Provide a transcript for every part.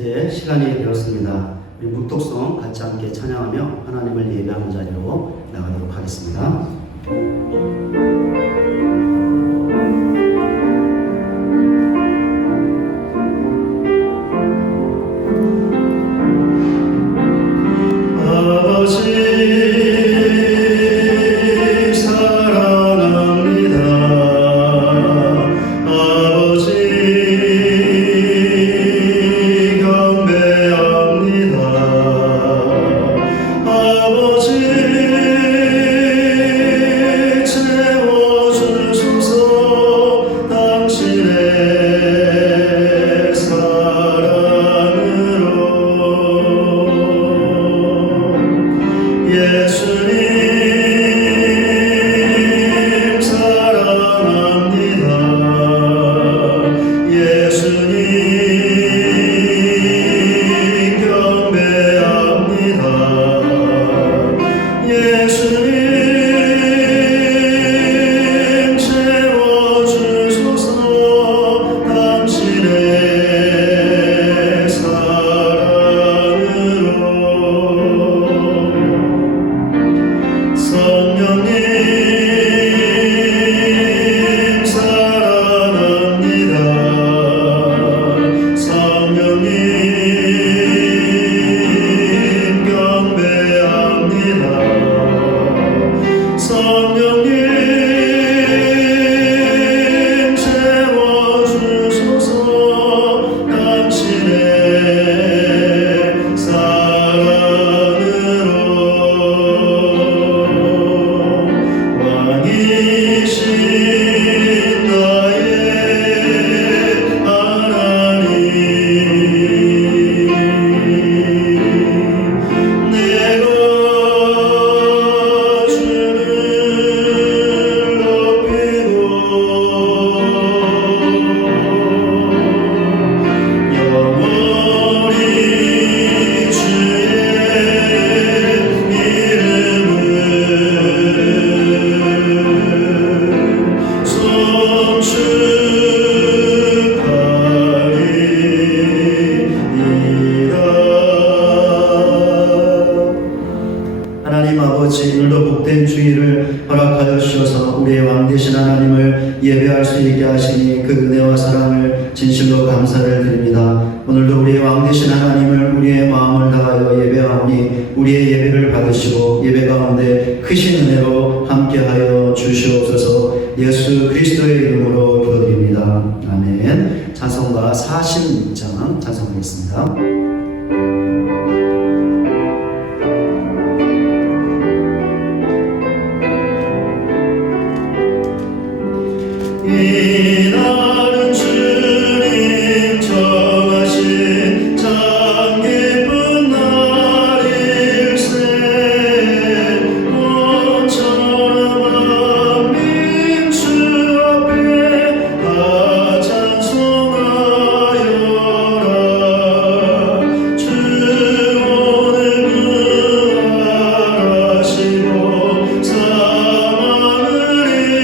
이제 시간이 되었습니다. 우리 묵독성 같이 함께 찬양하며 하나님을 예배하는 자리로 나가도록 하겠습니다. 채워주소 복된 주일을 허락하여 주셔서 우리의 왕 되신 하나님을 예배할 수 있게 하시니 그 은혜와 사랑을 진실로 감사를 드립니다. 오늘도 우리의 왕 되신 하나님을 우리의 마음을 다하여 예배하오니 우리의 예배를 받으시고 예배 가운데 크신 은혜로 함께하여 주시옵소서. 예수 그리스도의 이름으로 기도드립니다. 아멘. 찬송가 46장 찬송하겠습니다. 이날은 주님 정하신 참 기쁜 날일세. 모처럼 만민 주 앞에 다 찬송하여라. 주 오늘 구하시고 사망을 이겼네.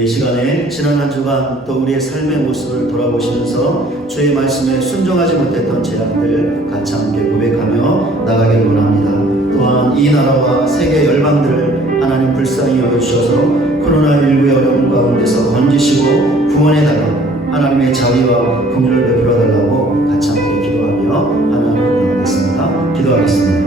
이 시간에 지난 한 주간 또 우리의 삶의 모습을 돌아보시면서 주의 말씀에 순종하지 못했던 죄악들 같이 함께 고백하며 나가길 원합니다. 또한 이 나라와 세계 열방들을 하나님 불쌍히 여겨주셔서 코로나19의 어려움 가운데서 건지시고 구원해달라 하나님의 자비와 긍휼을 베풀어달라고 같이 함께 기도하며 하나님을 나가겠습니다. 기도하겠습니다.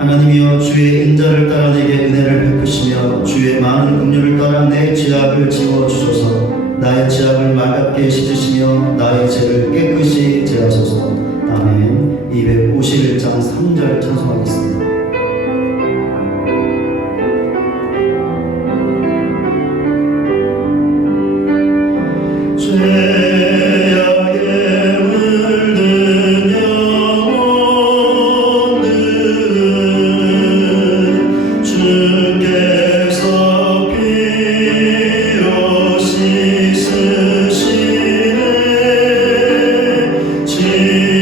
하나님이여 주의 인자를 따라 내게 은혜를 베푸시며 주의 많은 긍휼을 따라 내 죄악을 지워주소서. 나의 죄악을 맑게 씻으시며 나의 죄를 깨끗이 제하소서. 아멘. 251장 3절 찬송하겠습니다. 씻으시네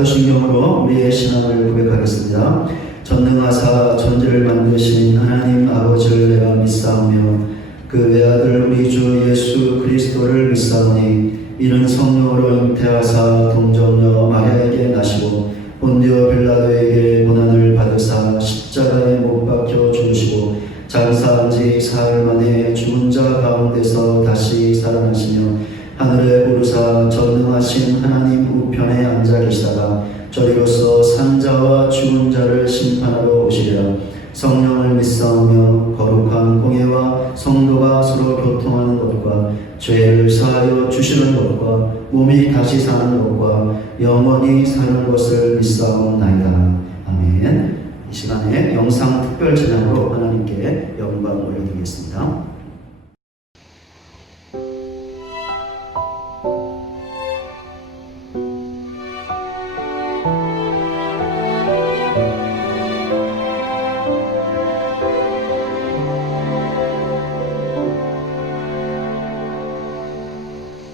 사도신경으로 우리의 신앙을 고백하겠습니다. 전능하사 천지를 만드신 하나님 아버지를 내가 믿사오며 그 외아들 우리 주 예수 그리스도를 믿사오니 이는 성령으로 잉태하사 동정녀 마리아에게 나시고 본디오 빌라도에게 고난을 받으사 십자가에 못 박혀 죽으시고 장사한 지 사흘 만에 죽은 자 가운데서 다시 살아나시며 하늘에 오르사 전능하신 하나님 우편에 앉아 계시다가 저리로서 산 자와 죽은 자를 심판하러 오시리라. 성령을 믿사오며 거룩한 공예와 성도가 서로 교통하는 것과 죄를 사하여 주시는 것과 몸이 다시 사는 것과 영원히 사는 것을 믿사옵나이다. 아멘. 이 시간에 영상 특별 찬양으로 하나님께 영광 올려드리겠습니다.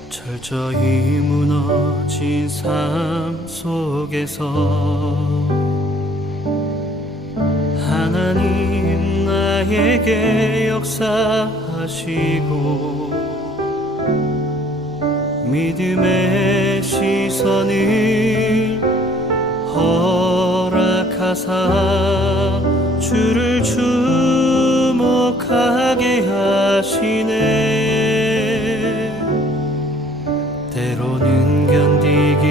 철저히 무너진 삶 속에서 하나님 나에게 역사하시고 믿음의 시선을 허락하사 주를 주목하게 하시네. 때로는 견디기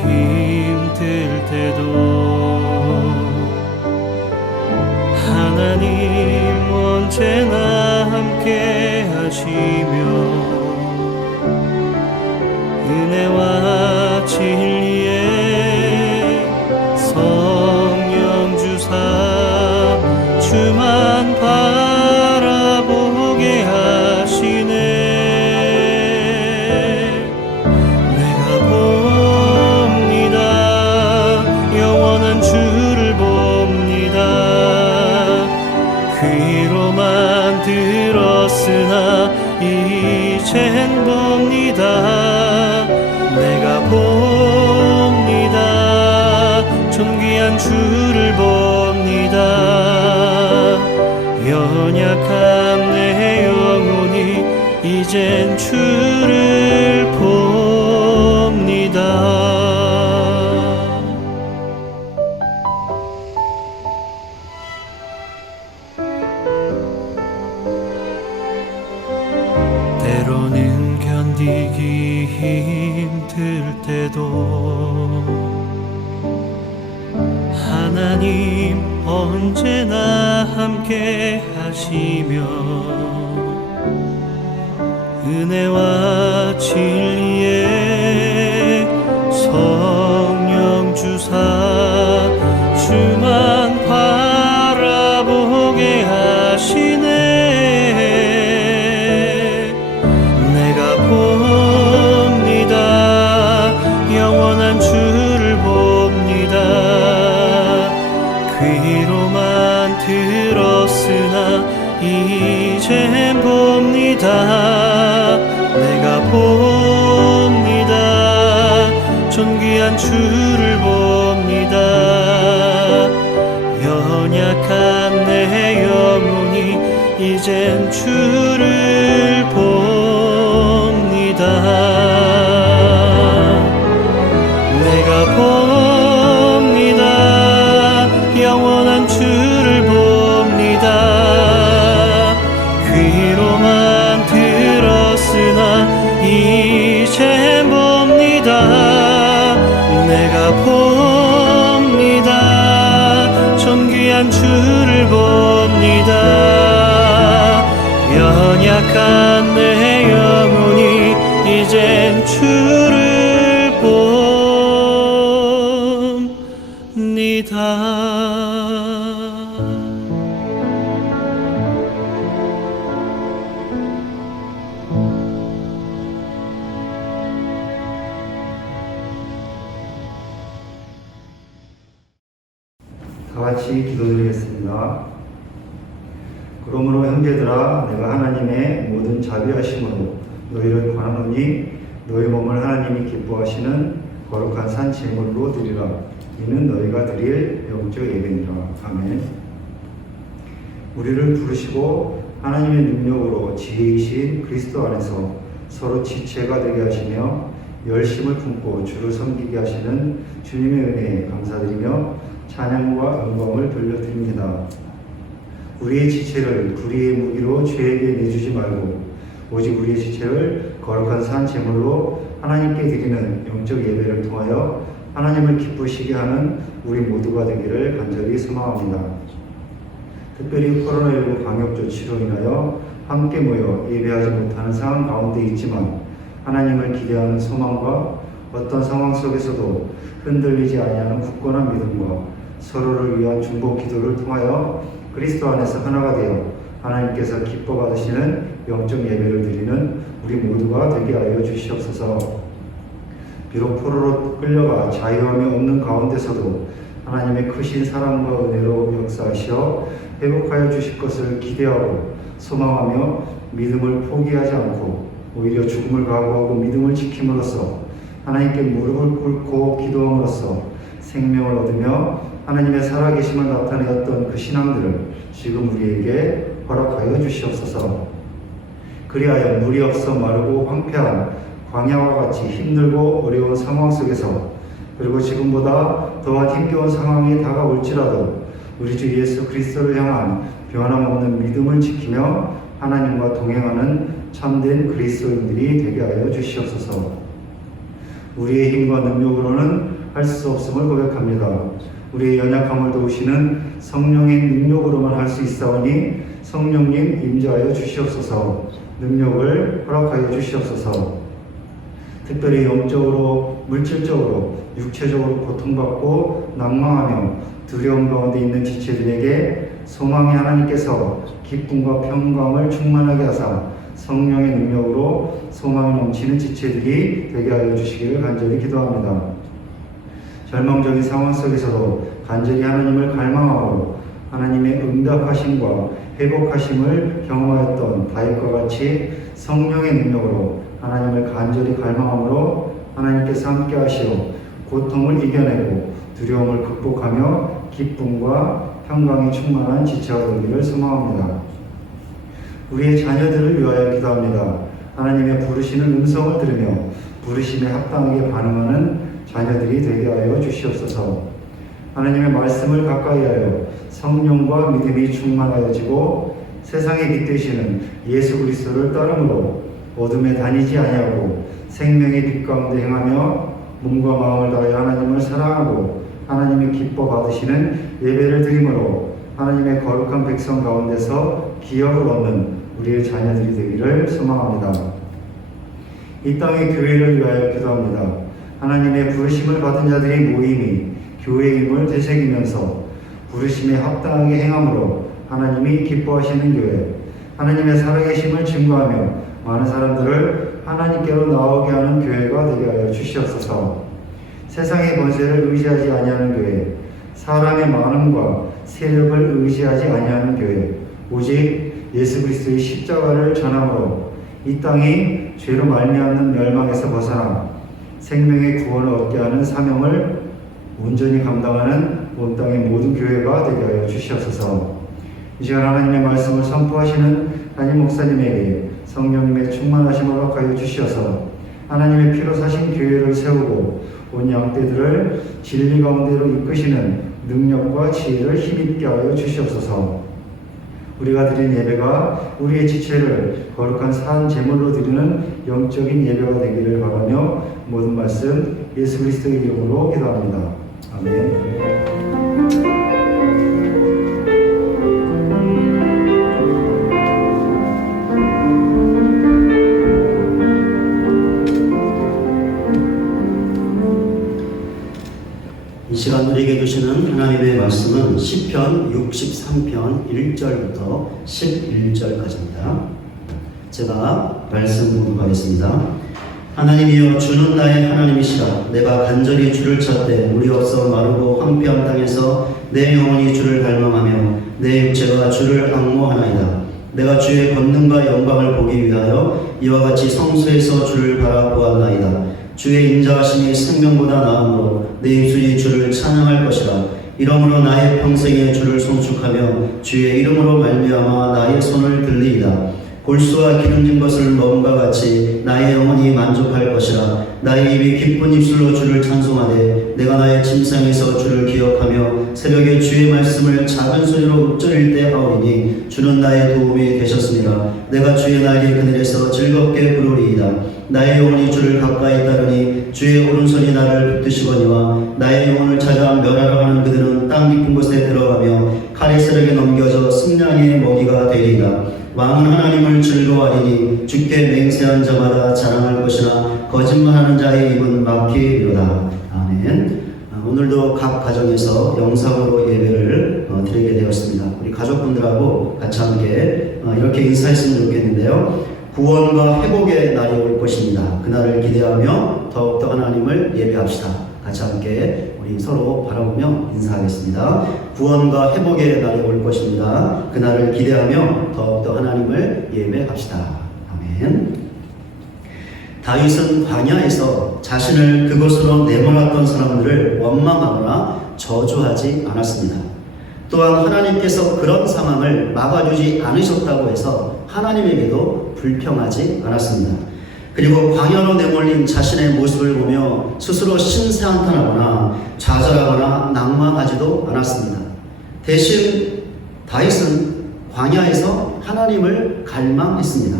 힘들 때도 하나님 언제나 함께 하시며 은혜와 진리에 성령 주사 주만 바라보게 하시네. 귀로만 들었으나 이젠 봅니다. 내가 봅니다. 존귀한 주를 봅니다. 연약한 내 영혼이 이젠 주를 봅니다. 때로는 견디기 힘들 때도 하나님 언제나 함께 하시며 은혜와 진리에 성령 주사 주만 바라보게 하시네. 영원한 주를 봅니다. 귀로만 들었으나 이젠 봅니다. 내가 봅니다. 존귀한 주를 봅니다. 연약한 내 영혼이 이젠 주를 봅니다. 내가 봅니다. 영원한 주를 봅니다. 귀로만 들었으나 이젠 봅니다. 내가 봅니다. 존귀한 주를 봅니다. 연약한 내 영혼이 이젠 주를 봅니다. 다 같이 기도드리겠습니다. 그러므로 형제들아, 내가 하나님의 모든 자비하심으로 너희를 권하노니 너희 몸을 하나님이 기뻐하시는 거룩한 산 제물로 드리라. 이는 너희가 드릴 영적 예배니라. 아멘. 우리를 부르시고 하나님의 능력으로 지혜이신 그리스도 안에서 서로 지체가 되게 하시며 열심을 품고 주를 섬기게 하시는 주님의 은혜에 감사드리며 찬양과 영광을 돌려드립니다. 우리의 지체를 불의의 무기로 죄에게 내주지 말고 오직 우리의 지체를 거룩한 산 제물로 하나님께 드리는 영적 예배를 통하여 하나님을 기쁘시게 하는 우리 모두가 되기를 간절히 소망합니다. 특별히 코로나19 방역 조치로 인하여 함께 모여 예배하지 못하는 상황 가운데 있지만 하나님을 기대하는 소망과 어떤 상황 속에서도 흔들리지 아니하는 굳건한 믿음과 서로를 위한 중보 기도를 통하여 그리스도 안에서 하나가 되어 하나님께서 기뻐 받으시는 영적 예배를 드리는 우리 모두가 되게 하여 주시옵소서. 비록 포로로 끌려가 자유함이 없는 가운데서도 하나님의 크신 사랑과 은혜로 역사하시어 회복하여 주실 것을 기대하고 소망하며 믿음을 포기하지 않고 오히려 죽음을 각오하고 믿음을 지킴으로써 하나님께 무릎을 꿇고 기도함으로써 생명을 얻으며 하나님의 살아계심을 나타내었던 그 신앙들을 지금 우리에게 허락하여 주시옵소서. 그리하여 물이 없어 마르고 황폐한 광야와 같이 힘들고 어려운 상황 속에서 그리고 지금보다 더한 힘겨운 상황이 다가올지라도 우리 주 예수 그리스도를 향한 변함없는 믿음을 지키며 하나님과 동행하는 참된 그리스도인들이 되게 하여 주시옵소서. 우리의 힘과 능력으로는 할 수 없음을 고백합니다. 우리의 연약함을 도우시는 성령의 능력으로만 할 수 있사오니 성령님 임재하여 주시옵소서. 능력을 허락하여 주시옵소서. 특별히 영적으로, 물질적으로, 육체적으로 고통받고 낭망하며 두려움 가운데 있는 지체들에게 소망의 하나님께서 기쁨과 평강을 충만하게 하사 성령의 능력으로 소망이 넘치는 지체들이 되게 하여 주시기를 간절히 기도합니다. 절망적인 상황 속에서도 간절히 하나님을 갈망하고 하나님의 응답하심과 회복하심을 경험하였던 다윗과 같이 성령의 능력으로 하나님을 간절히 갈망함으로 하나님께서 함께 하시어 고통을 이겨내고 두려움을 극복하며 기쁨과 평강이 충만한 지체가 되기를 소망합니다. 우리의 자녀들을 위하여 기도합니다. 하나님의 부르시는 음성을 들으며 부르심에 합당하게 반응하는 자녀들이 되게 하여 주시옵소서. 하나님의 말씀을 가까이 하여 성령과 믿음이 충만하여지고 세상의 빛 되시는 예수 그리스도를 따름으로 어둠에 다니지 아니하고 생명의 빛 가운데 행하며 몸과 마음을 다하여 하나님을 사랑하고 하나님이 기뻐 받으시는 예배를 드림으로 하나님의 거룩한 백성 가운데서 기업을 얻는 우리의 자녀들이 되기를 소망합니다. 이 땅의 교회를 위하여 기도합니다. 하나님의 부르심을 받은 자들의 모임이 교회의 힘을 되새기면서 부르심에 합당하게 행함으로 하나님이 기뻐하시는 교회, 하나님의 살아계심을 증거하며 많은 사람들을 하나님께로 나오게 하는 교회가 되게 하여 주시옵소서. 세상의 권세를 의지하지 아니하는 교회, 사람의 많음과 세력을 의지하지 아니하는 교회, 오직 예수 그리스도의 십자가를 전함으로 이 땅이 죄로 말미암는 멸망에서 벗어나 생명의 구원을 얻게 하는 사명을 온전히 감당하는 온 땅의 모든 교회가 되게 하여 주시옵소서. 이 시간 하나님의 말씀을 선포하시는 담임 목사님에게 성령님의 충만하심을 허락하여 주시어서 하나님의 피로 사신 교회를 세우고 온 양떼들을 진리 가운데로 이끄시는 능력과 지혜를 힘있게 하여 주시옵소서. 우리가 드린 예배가 우리의 지체를 거룩한 산 제물로 드리는 영적인 예배가 되기를 바라며 모든 말씀 예수 그리스도의 이름으로 기도합니다. 아멘. 이 시간 우리에게 주시는 하나님의 말씀은 시편 63편 1절부터 11절까지입니다. 제가 말씀 공부하겠습니다. 하나님이여 주는 나의 하나님이시라. 내가 간절히 주를 찾되 물이 없어 마르고 황폐한 땅에서 내 영혼이 주를 갈망하며 내 육체가 주를 앙모하나이다. 내가 주의 권능과 영광을 보기 위하여 이와 같이 성소에서 주를 바라보았나이다. 주의 인자하심이 생명보다 나음으로 내 입술이 주를 찬양할 것이라. 이러므로 나의 평생에 주를 송축하며 주의 이름으로 말미암아 나의 손을 들리이다. 골수와 기름진 것을 먹음과 같이 나의 영혼이 만족할 것이라. 나의 입이 기쁜 입술로 주를 찬송하되 내가 나의 침상에서 주를 기억하며 새벽에 주의 말씀을 작은 소리로 읊조릴 때 하오리니 주는 나의 도움이 되셨습니다. 내가 주의 날개 그늘에서 즐겁게 부르리이다. 나의 영혼이 주를 가까이 따르니 주의 오른손이 나를 붙드시거니와 나의 영혼을 찾아 멸하러 하는 그들은 땅 깊은 곳에 들어가며 칼의 세력에 넘겨져 승량의 먹이가 되리이다. 왕은 하나님을 즐거워하리니 주께 맹세한 자마다 자랑할 것이나 거짓말하는 자의 입은 막히리로다. 아멘. 오늘도 각 가정에서 영상으로 예배를 드리게 되었습니다. 우리 가족분들하고 같이 함께 이렇게 인사했으면 좋겠는데요. 구원과 회복의 날이 올 것입니다. 그날을 기대하며 더욱더 하나님을 예배합시다. 같이 함께 우리 서로 바라보며 인사하겠습니다. 구원과 회복의 날이 올 것입니다. 그날을 기대하며 더욱더 하나님을 예배합시다. 아멘. 다윗은 광야에서 자신을 그곳으로 내몰았던 사람들을 원망하거나 저주하지 않았습니다. 또한 하나님께서 그런 상황을 막아주지 않으셨다고 해서 하나님에게도 불평하지 않았습니다. 그리고 광야로 내몰린 자신의 모습을 보며 스스로 신세한탄하거나 좌절하거나 낭망하지도 않았습니다. 대신 다윗은 광야에서 하나님을 갈망했습니다.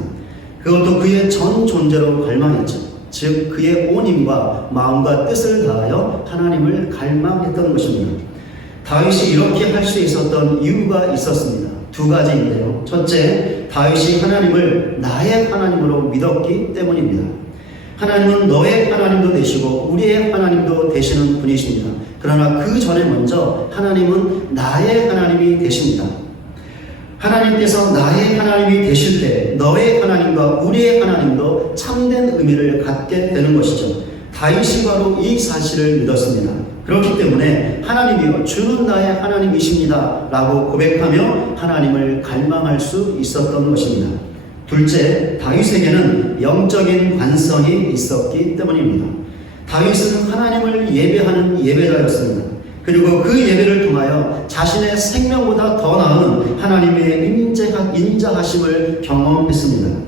그것도 그의 전 존재로 갈망했죠. 즉 그의 온 힘과 마음과 뜻을 다하여 하나님을 갈망했던 것입니다. 다윗이 이렇게 할 수 있었던 이유가 있었습니다. 두 가지인데요. 첫째, 다윗이 하나님을 나의 하나님으로 믿었기 때문입니다. 하나님은 너의 하나님도 되시고 우리의 하나님도 되시는 분이십니다. 그러나 그 전에 먼저 하나님은 나의 하나님이 되십니다. 하나님께서 나의 하나님이 되실 때 너의 하나님과 우리의 하나님도 참된 의미를 갖게 되는 것이죠. 다윗이 바로 이 사실을 믿었습니다. 그렇기 때문에 하나님이여 주는 나의 하나님이십니다 라고 고백하며 하나님을 갈망할 수 있었던 것입니다. 둘째, 다윗에게는 영적인 관성이 있었기 때문입니다. 다윗은 하나님을 예배하는 예배자였습니다. 그리고 그 예배를 통하여 자신의 생명보다 더 나은 하나님의 인자하심을 경험했습니다.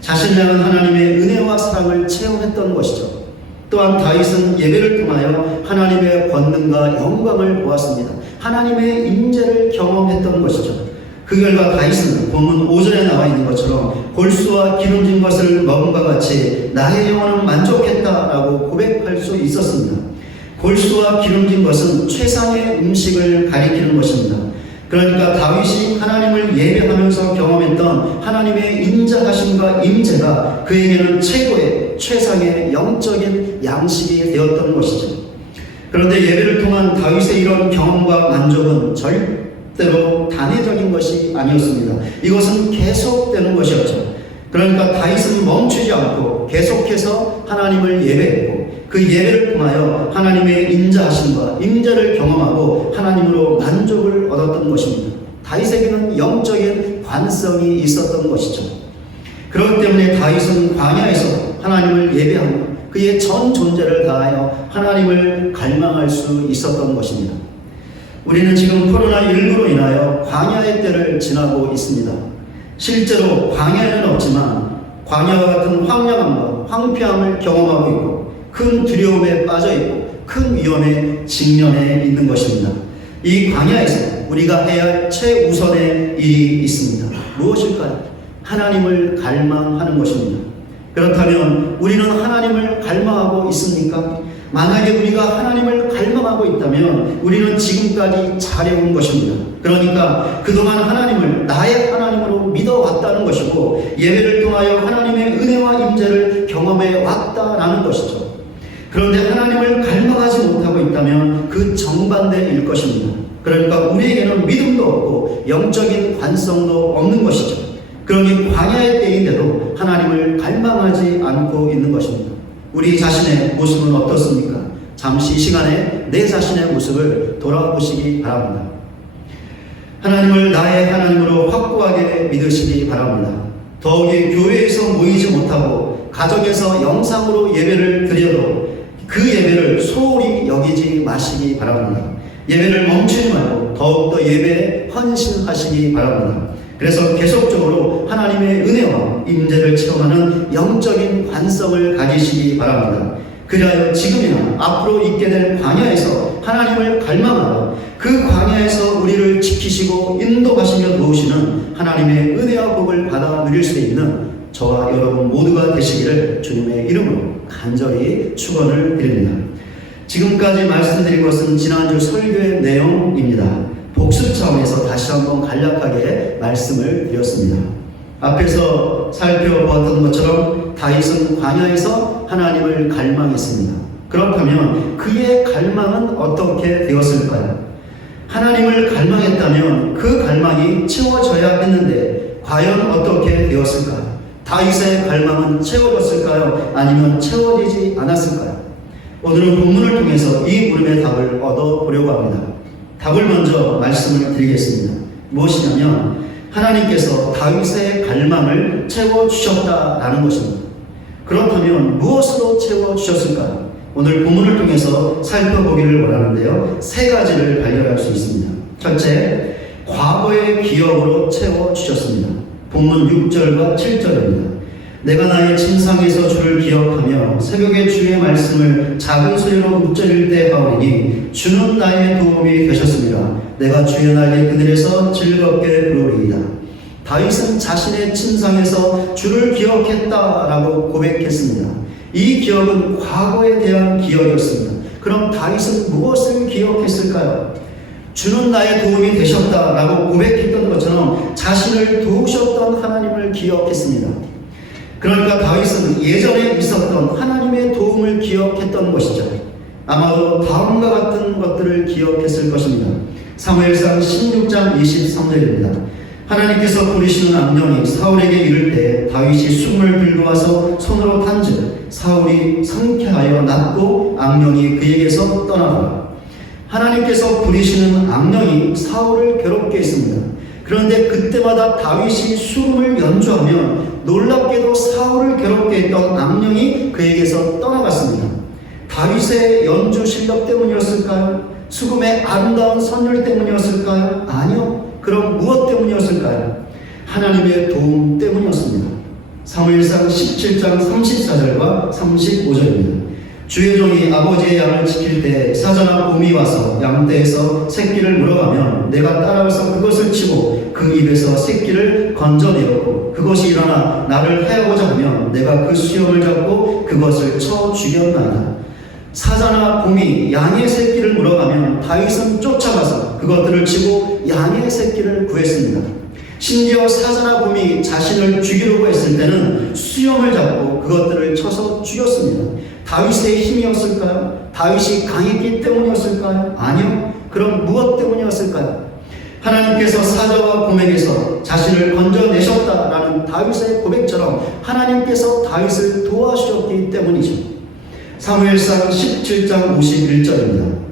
자신을 향한 하나님의 은혜와 사랑을 체험했던 것이죠. 또한 다윗은 예배를 통하여 하나님의 권능과 영광을 보았습니다. 하나님의 임재를 경험했던 것이죠. 그 결과 다윗은 본문 5절에 나와 있는 것처럼 골수와 기름진 것을 먹음과 같이 나의 영혼은 만족했다라고 고백할 수 있었습니다. 골수와 기름진 것은 최상의 음식을 가리키는 것입니다. 그러니까 다윗이 하나님을 예배하면서 경험했던 하나님의 인자하심과 임재가 그에게는 최고의 최상의 영적인 양식이 되었던 것이죠. 그런데 예배를 통한 다윗의 이런 경험과 만족은 절대로 단회적인 것이 아니었습니다. 이것은 계속되는 것이었죠. 그러니까 다윗은 멈추지 않고 계속해서 하나님을 예배했고 그 예배를 통하여 하나님의 인자하심과 임재를 경험하고 하나님으로 만족을 얻었던 것입니다. 다윗에게는 영적인 관성이 있었던 것이죠. 그렇기 때문에 다윗은 광야에서 하나님을 예배하며 그의 전 존재를 다하여 하나님을 갈망할 수 있었던 것입니다. 우리는 지금 코로나19로 인하여 광야의 때를 지나고 있습니다. 실제로 광야에는 없지만 광야와 같은 황량함과 황폐함을 경험하고 있고 큰 두려움에 빠져있고 큰 위험에 직면해 있는 것입니다. 이 광야에서 우리가 해야 할 최우선의 일이 있습니다. 무엇일까요? 하나님을 갈망하는 것입니다. 그렇다면 우리는 하나님을 갈망하고 있습니까? 만약에 우리가 하나님을 갈망하고 있다면 우리는 지금까지 잘해온 것입니다. 그러니까 그동안 하나님을 나의 하나님으로 믿어왔다는 것이고 예배를 통하여 하나님의 은혜와 임재를 경험해 왔다라는 것이죠. 그런데 하나님을 갈망하지 못하고 있다면 그 정반대일 것입니다. 그러니까 우리에게는 믿음도 없고 영적인 관성도 없는 것이죠. 그러니 광야의 때인데도 하나님을 갈망하지 않고 있는 것입니다. 우리 자신의 모습은 어떻습니까? 잠시 이 시간에 내 자신의 모습을 돌아보시기 바랍니다. 하나님을 나의 하나님으로 확고하게 믿으시기 바랍니다. 더욱이 교회에서 모이지 못하고 가정에서 영상으로 예배를 드려도 그 예배를 소홀히 여기지 마시기 바랍니다. 예배를 멈추지 말고 더욱더 예배에 헌신하시기 바랍니다. 그래서 계속적으로 하나님의 은혜와 임재를 체험하는 영적인 관성을 가지시기 바랍니다. 그리하여 지금이나 앞으로 있게 될 광야에서 하나님을 갈망하고 그 광야에서 우리를 지키시고 인도하시며 도우시는 하나님의 은혜와 복을 받아 누릴 수 있는 저와 여러분 모두가 되시기를 주님의 이름으로 간절히 축원을 드립니다. 지금까지 말씀드린 것은 지난주 설교의 내용입니다. 복습 차원에서 다시 한번 간략하게 말씀을 드렸습니다. 앞에서 살펴보았던 것처럼 다윗은 광야에서 하나님을 갈망했습니다. 그렇다면 그의 갈망은 어떻게 되었을까요? 하나님을 갈망했다면 그 갈망이 채워져야 했는데 과연 어떻게 되었을까요? 다윗의 갈망은 채워졌을까요? 아니면 채워지지 않았을까요? 오늘은 본문을 통해서 이 물음의 답을 얻어보려고 합니다. 답을 먼저 말씀을 드리겠습니다. 무엇이냐면 하나님께서 다윗의 갈망을 채워주셨다라는 것입니다. 그렇다면 무엇으로 채워주셨을까요? 오늘 본문을 통해서 살펴보기를 원하는데요. 세 가지를 발견할 수 있습니다. 첫째, 과거의 기억으로 채워주셨습니다. 본문 6절과 7절입니다. 내가 나의 침상에서 주를 기억하며 새벽에 주의 말씀을 작은 소리로 읊조릴 때 하오리니 주는 나의 도움이 되셨습니다. 내가 주의 날개 그늘에서 즐겁게 부르리이다. 다윗은 자신의 침상에서 주를 기억했다라고 고백했습니다. 이 기억은 과거에 대한 기억이었습니다. 그럼 다윗은 무엇을 기억했을까요? 주는 나의 도움이 되셨다라고 고백했던 것처럼 자신을 도우셨던 하나님을 기억했습니다. 그러니까 다윗은 예전에 있었던 하나님의 도움을 기억했던 것이죠. 아마도 다음과 같은 것들을 기억했을 것입니다. 사무엘상 16장 23절입니다. 하나님께서 부르시는 악령이 사울에게 이를 때 다윗이 숨을 들고 와서 손으로 탄즉 사울이 상쾌하여 낫고 악령이 그에게서 떠나가라. 하나님께서 부리시는 악령이 사울을 괴롭게 했습니다. 그런데 그때마다 다윗이 수금을 연주하며 놀랍게도 사울을 괴롭게 했던 악령이 그에게서 떠나갔습니다. 다윗의 연주 실력 때문이었을까요? 수금의 아름다운 선율 때문이었을까요? 아니요. 그럼 무엇 때문이었을까요? 하나님의 도움 때문이었습니다. 사무엘상 17장 34절과 35절입니다. 주의 종이 아버지의 양을 지킬 때 사자나 곰이 와서 양떼에서 새끼를 물어가면 내가 따라가서 그것을 치고 그 입에서 새끼를 건져내었고 그것이 일어나 나를 해하고자 하면 내가 그 수염을 잡고 그것을 쳐 죽였나이다. 사자나 곰이 양의 새끼를 물어가면 다윗은 쫓아가서 그것들을 치고 양의 새끼를 구했습니다. 심지어 사자나 곰이 자신을 죽이려고 했을 때는 수염을 잡고 그것들을 쳐서 죽였습니다. 다윗의 힘이었을까요? 다윗이 강했기 때문이었을까요? 아니요. 그럼 무엇 때문이었을까요? 하나님께서 사자와 곰에게서 자신을 건져내셨다라는 다윗의 고백처럼 하나님께서 다윗을 도와주셨기 때문이죠. 사무엘상 17장 51절입니다.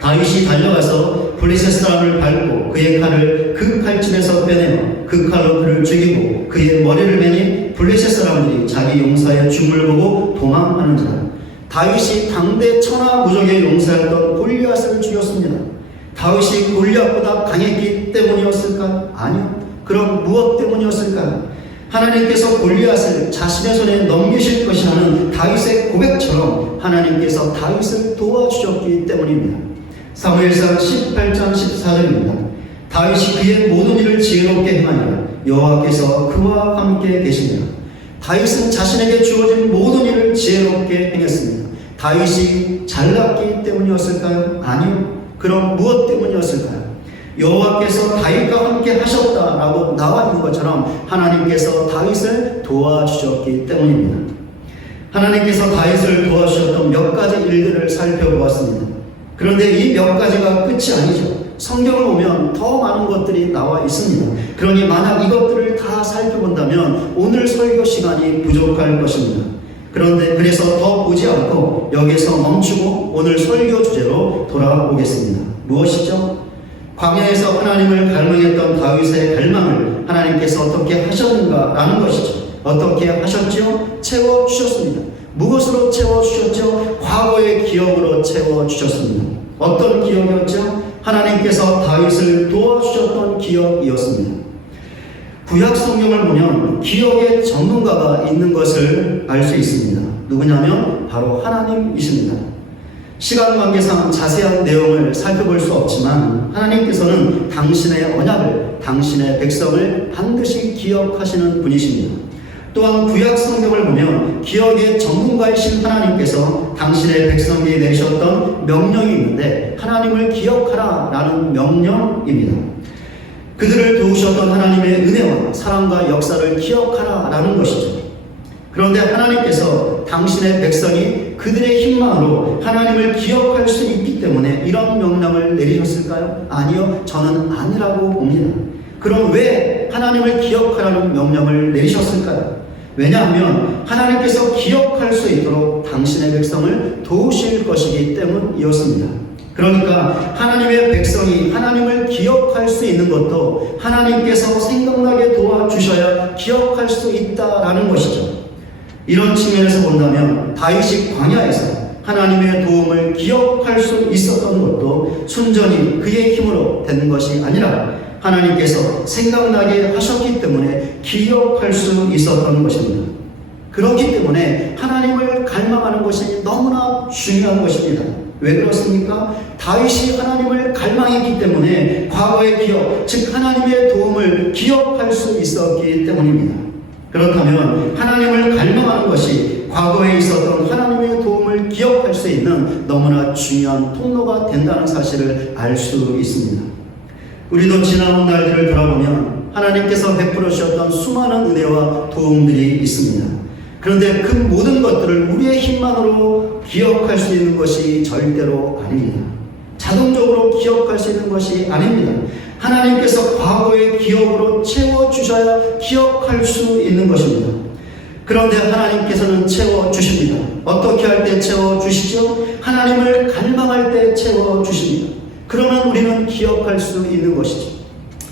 다윗이 달려가서 블레셋 사람을 밟고 그의 칼을 그 칼집에서 빼내어 그 칼로 그를 죽이고 그의 머리를 매니 블레셋 사람들이 자기 용사의 죽음을 보고 도망하는지라. 다윗이 당대 천하무적의 용사였던 골리앗을 죽였습니다. 다윗이 골리앗보다 강했기 때문이었을까요? 아니요. 그럼 무엇 때문이었을까요? 하나님께서 골리앗을 자신의 손에 넘기실 것이라는 다윗의 고백처럼 하나님께서 다윗을 도와주셨기 때문입니다. 사무엘상 18장 14절입니다. 다윗이 그의 모든 일을 지혜롭게 행하니라 여호와께서 그와 함께 계시니라. 다윗은 자신에게 주어진 모든 일을 지혜롭게 행했습니다. 다윗이 잘났기 때문이었을까요? 아니요. 그럼 무엇 때문이었을까요? 여호와께서 다윗과 함께 하셨다라고 나와 있는 것처럼 하나님께서 다윗을 도와주셨기 때문입니다. 하나님께서 다윗을 도와주셨던 몇 가지 일들을 살펴보았습니다. 그런데 이 몇 가지가 끝이 아니죠. 성경을 보면 더 많은 것들이 나와 있습니다. 그러니 만약 이것들을 다 살펴본다면 오늘 설교 시간이 부족할 것입니다. 그런데 그래서 더 보지 않고 여기서 멈추고 오늘 설교 주제로 돌아오겠습니다. 무엇이죠? 광야에서 하나님을 갈망했던 다윗의 갈망을 하나님께서 어떻게 하셨는가라는 것이죠. 어떻게 하셨죠? 채워주셨습니다. 무엇으로 채워주셨죠? 과거의 기억으로 채워주셨습니다. 어떤 기억이었죠? 하나님께서 다윗을 도와주셨던 기억이었습니다. 구약 성경을 보면 기억의 전문가가 있는 것을 알 수 있습니다. 누구냐면 바로 하나님이십니다. 시간 관계상 자세한 내용을 살펴볼 수 없지만 하나님께서는 당신의 언약을, 당신의 백성을 반드시 기억하시는 분이십니다. 또한 구약 성경을 보면 기억의 전문가이신 하나님께서 당신의 백성에게 내리셨던 명령이 있는데 하나님을 기억하라 라는 명령입니다. 그들을 도우셨던 하나님의 은혜와 사랑과 역사를 기억하라 라는 것이죠. 그런데 하나님께서 당신의 백성이 그들의 힘만으로 하나님을 기억할 수 있기 때문에 이런 명령을 내리셨을까요? 아니요, 저는 아니라고 봅니다. 그럼 왜 하나님을 기억하라는 명령을 내리셨을까요? 왜냐하면 하나님께서 기억할 수 있도록 당신의 백성을 도우실 것이기 때문이었습니다. 그러니까 하나님의 백성이 하나님을 기억할 수 있는 것도 하나님께서 생각나게 도와주셔야 기억할 수 있다라는 것이죠. 이런 측면에서 본다면 다윗이 광야에서 하나님의 도움을 기억할 수 있었던 것도 순전히 그의 힘으로 된 것이 아니라 하나님께서 생각나게 하셨기 때문에 기억할 수 있었던 것입니다. 그렇기 때문에 하나님을 갈망하는 것이 너무나 중요한 것입니다. 왜 그렇습니까? 다윗이 하나님을 갈망했기 때문에 과거의 기억, 즉 하나님의 도움을 기억할 수 있었기 때문입니다. 그렇다면 하나님을 갈망하는 것이 과거에 있었던 하나님의 도움을 기억할 수 있는 너무나 중요한 통로가 된다는 사실을 알 수 있습니다. 우리도 지나온 날들을 돌아보면 하나님께서 베풀어 주셨던 수많은 은혜와 도움들이 있습니다. 그런데 그 모든 것들을 우리의 힘만으로 기억할 수 있는 것이 절대로 아닙니다. 자동적으로 기억할 수 있는 것이 아닙니다. 하나님께서 과거의 기억으로 채워주셔야 기억할 수 있는 것입니다. 그런데 하나님께서는 채워주십니다. 어떻게 할 때 채워주시죠? 하나님을 갈망할 때 채워주십니다. 그러면 우리는 기억할 수 있는 것이죠.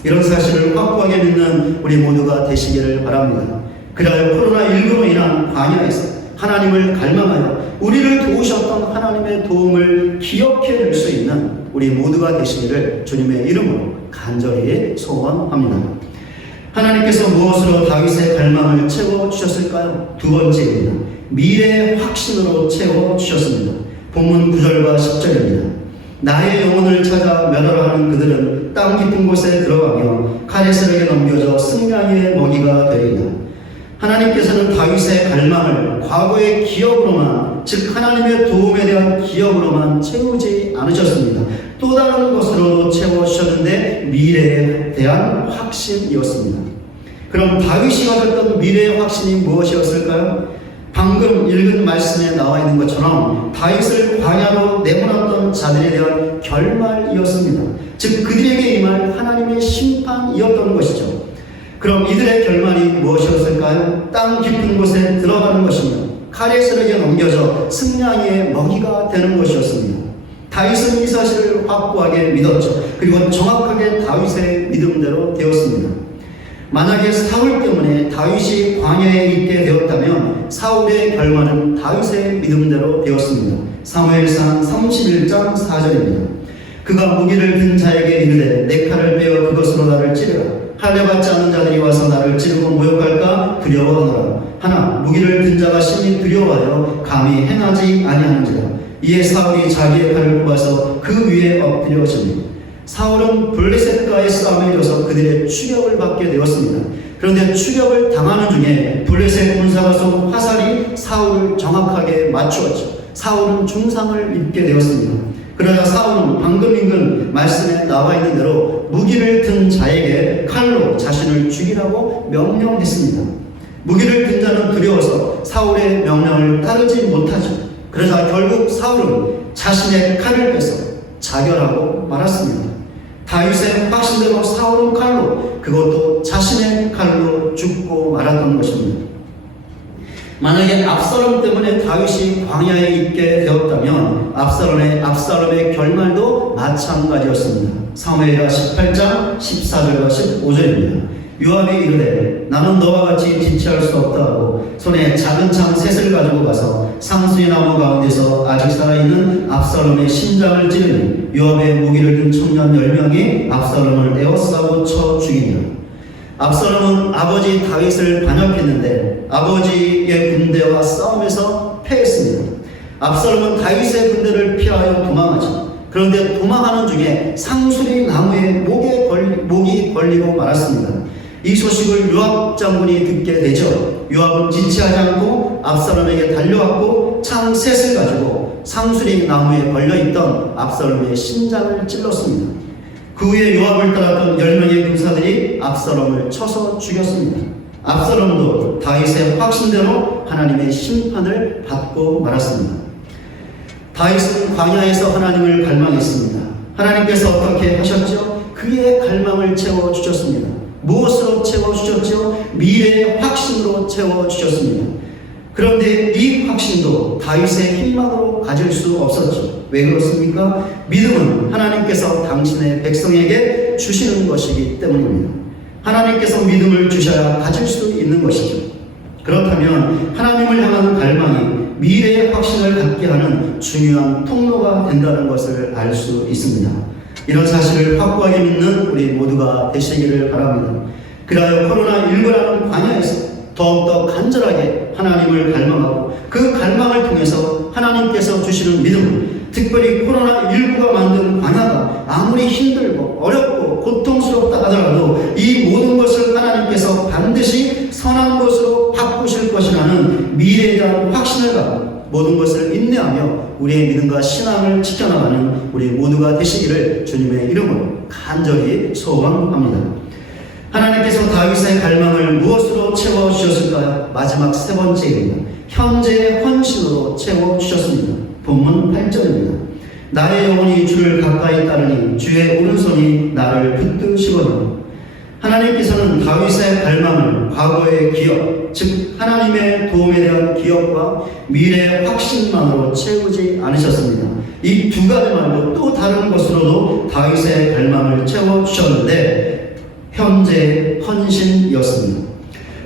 이런 사실을 확고하게 믿는 우리 모두가 되시기를 바랍니다. 그래야 코로나19로 인한 광야에서 하나님을 갈망하여 우리를 도우셨던 하나님의 도움을 기억해낼 수 있는 우리 모두가 되시기를 주님의 이름으로 간절히 소원합니다. 하나님께서 무엇으로 다윗의 갈망을 채워주셨을까요? 두 번째입니다. 미래의 확신으로 채워주셨습니다. 본문 9절과 10절입니다. 나의 영혼을 찾아 멸하라는 그들은 땅 깊은 곳에 들어가며 칼의 세력에 넘겨져 승냥이의 먹이가 되리이다. 하나님께서는 다윗의 갈망을 과거의 기억으로만, 즉 하나님의 도움에 대한 기억으로만 채우지 않으셨습니다. 또 다른 것으로 채워주셨는데 미래에 대한 확신이었습니다. 그럼 다윗이 가졌던 미래의 확신이 무엇이었을까요? 방금 읽은 말씀에 나와 있는 것처럼 다윗을 광야로 내보냈던 자들에 대한 결말이었습니다. 즉 그들에게 임할 하나님의 심판이었던 것이죠. 그럼 이들의 결말이 무엇이었을까요? 땅 깊은 곳에 들어가는 것이며 칼의 세력에 넘겨져 승냥이의 먹이가 되는 것이었습니다. 다윗은 이 사실을 확고하게 믿었죠. 그리고 정확하게 다윗의 믿음대로 되었습니다. 만약에 사울 때문에 다윗이 광야에 있게 되었다면 사울의 결말은 다윗의 믿음대로 되었습니다. 사무엘상 31장 4절입니다. 그가 무기를 든 자에게 이르되 내 칼을 빼어 그것으로 나를 찌르라. 할례받지 않은 자들이 와서 나를 찌르고 모욕할까 두려워하노라. 하나 무기를 든 자가 심히 두려워하여 감히 행하지 아니하는지라. 이에 사울이 자기의 칼을 뽑아서 그 위에 엎드려지니 사울은 블레셋과의 싸움에 이뤄서 그들의 추격을 받게 되었습니다. 그런데 추격을 당하는 중에 블레셋 군사가 쏜 화살이 사울을 정확하게 맞추었죠. 사울은 중상을 입게 되었습니다. 그러나 사울은 방금 읽은 말씀에 나와 있는 대로 무기를 든 자에게 칼로 자신을 죽이라고 명령했습니다. 무기를 든 자는 두려워서 사울의 명령을 따르지 못하죠. 그러자 결국 사울은 자신의 칼을 빼서 자결하고 말았습니다. 다윗의 확신대로 사울은 칼로, 그것도 자신의 칼로 죽고 말았던 것입니다. 만약에 압살롬 때문에 다윗이 광야에 있게 되었다면 압살롬의 결말도 마찬가지였습니다. 사무엘하 18장 14절과 15절입니다. 요압이 이르되 나는 너와 같이 지체할 수 없다 하고 손에 작은 창 셋을 가지고 가서 상수리 나무 가운데서 아직 살아있는 압살롬의 심장을 찌르니 요압의 무기를 든 청년 10명이 압살롬을 에워싸고 쳐 죽이니라. 압살롬은 아버지 다윗을 반역했는데 아버지의 군대와 싸움에서 패했습니다. 압살롬은 다윗의 군대를 피하여 도망하지. 그런데 도망하는 중에 상수리 나무에 목이 걸리고 말았습니다. 이 소식을 요압 장군이 듣게 되죠. 요압은 지체하지 않고 압살롬에게 달려왔고 창 셋을 가지고 상수리 나무에 걸려있던 압살롬의 심장을 찔렀습니다. 그 후에 요압을 따랐던 10명의 군사들이 압살롬을 쳐서 죽였습니다. 압살롬도 다윗의 확신대로 하나님의 심판을 받고 말았습니다. 다윗은 광야에서 하나님을 갈망했습니다. 하나님께서 어떻게 하셨죠? 그의 갈망을 채워주셨습니다. 무엇으로 채워주셨죠? 미래의 확신으로 채워주셨습니다. 그런데 이 확신도 다윗의 힘만으로 가질 수 없었죠. 왜 그렇습니까? 믿음은 하나님께서 당신의 백성에게 주시는 것이기 때문입니다. 하나님께서 믿음을 주셔야 가질 수 있는 것이죠. 그렇다면 하나님을 향한 갈망이 미래의 확신을 갖게 하는 중요한 통로가 된다는 것을 알 수 있습니다. 이런 사실을 확고하게 믿는 우리 모두가 되시기를 바랍니다. 그리하여 코로나19라는 광야에서 더욱더 간절하게 하나님을 갈망하고 그 갈망을 통해서 하나님께서 주시는 믿음을, 특별히 코로나19가 만든 광야가 아무리 힘들고 어렵고 고통스럽다 하더라도 이 모든 것을 하나님께서 반드시 선한 것으로 바꾸실 것이라는 미래에 대한 확신을 갖고 모든 것을 인내하며 우리의 믿음과 신앙을 지켜나가는 우리 모두가 되시기를 주님의 이름으로 간절히 소원합니다. 하나님께서 다윗의 갈망을 무엇으로 채워주셨을까요? 마지막 세 번째입니다. 현재의 헌신으로 채워주셨습니다. 본문 8절입니다. 나의 영혼이 주를 가까이 따르니 주의 오른손이 나를 붙드시거든. 하나님께서는 다윗의 갈망을 과거의 기억, 즉 하나님의 도움에 대한 기억과 미래의 확신만으로 채우지 않으셨습니다. 이 두 가지 말고 또 다른 것으로도 다윗의 갈망을 채워주셨는데 현재 헌신이었습니다.